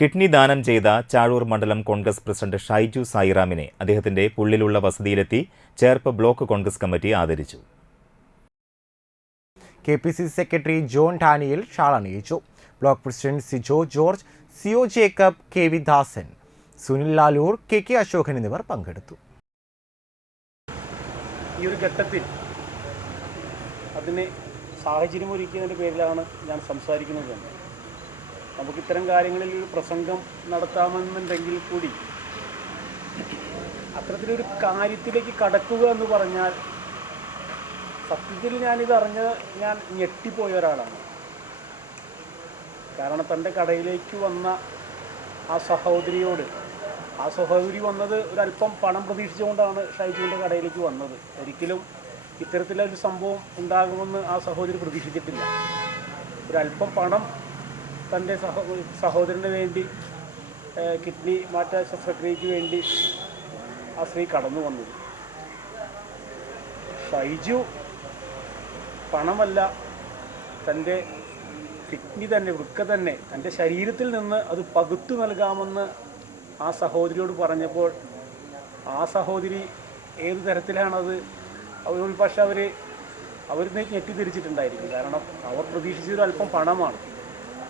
Kidney ദാനം ചെയ്ത ചാഴൂർ മണ്ഡലം കോൺഗ്രസ് പ്രസിഡന്റ് ഷൈജു സായിറാമിനെ അദ്ദേഹത്തിന്റെ പുള്ളിലുള്ള വസതിയിലെത്തി ചേർപ്പ് ബ്ലോക്ക് കോൺഗ്രസ് കമ്മിറ്റി ആദരിച്ചു. K P C C secretary John Daniel shawl അണിയിച്ചു. Block president Sijo George C O Jacob K V Dasan Sunil Lalur K K Ashokan എന്നിവർ പങ്കെടുത്തു. ഈ ഒരു ഘട്ടത്തിൽ അതിന് സാഹചര്യം ഒരുക്കിയതിന്റെ പേരിലാണ് ഞാൻ സംസാരിക്കുന്നത്. തന്നെ നമുക്ക് ഇത്തരം കാര്യങ്ങളിൽ ഒരു പ്രസംഗം നടത്താമെന്നുണ്ടെങ്കിൽ കൂടി അത്തരത്തിലൊരു കാര്യത്തിലേക്ക് കടക്കുക എന്ന് പറഞ്ഞാൽ സത്യത്തിൽ ഞാനിത് അറിഞ്ഞ ഞാൻ ഞെട്ടിപ്പോയ ഒരാളാണ്. കാരണം തന്റെ കടയിലേക്ക് വന്ന ആ സഹോദരിയോട് ആ സഹോദരി വന്നത് ഒരല്പം പണം പ്രതീക്ഷിച്ചുകൊണ്ടാണ് ഷൈജുവിന്റെ കടയിലേക്ക് വന്നത്. ഒരിക്കലും ഇത്തരത്തിലൊരു സംഭവം ഉണ്ടാകുമെന്ന് ആ സഹോദരി പ്രതീക്ഷിച്ചിട്ടില്ല. ഒരല്പം പണം തന്റെ സഹോ സഹോദരന് വേണ്ടി കിഡ്നി മാറ്റ ശസ്ത്രക്രിയയ്ക്ക് വേണ്ടി ആ സ്ത്രീ കടന്നു വന്നത് ഷൈജു പണമല്ല തന്റെ കിഡ്നി തന്നെ വൃക്ക തന്നെ തന്റെ ശരീരത്തിൽ നിന്ന് അത് പകുത്തു നൽകാമെന്ന് ആ സഹോദരിയോട് പറഞ്ഞപ്പോൾ ആ സഹോദരി ഏത് തരത്തിലാണത്? അവർ പക്ഷെ അവർ അവർ ഞെട്ടിത്തിരിച്ചിട്ടുണ്ടായിരിക്കും. കാരണം അവർ പ്രതീക്ഷിച്ചൊരു അല്പം പണമാണ്.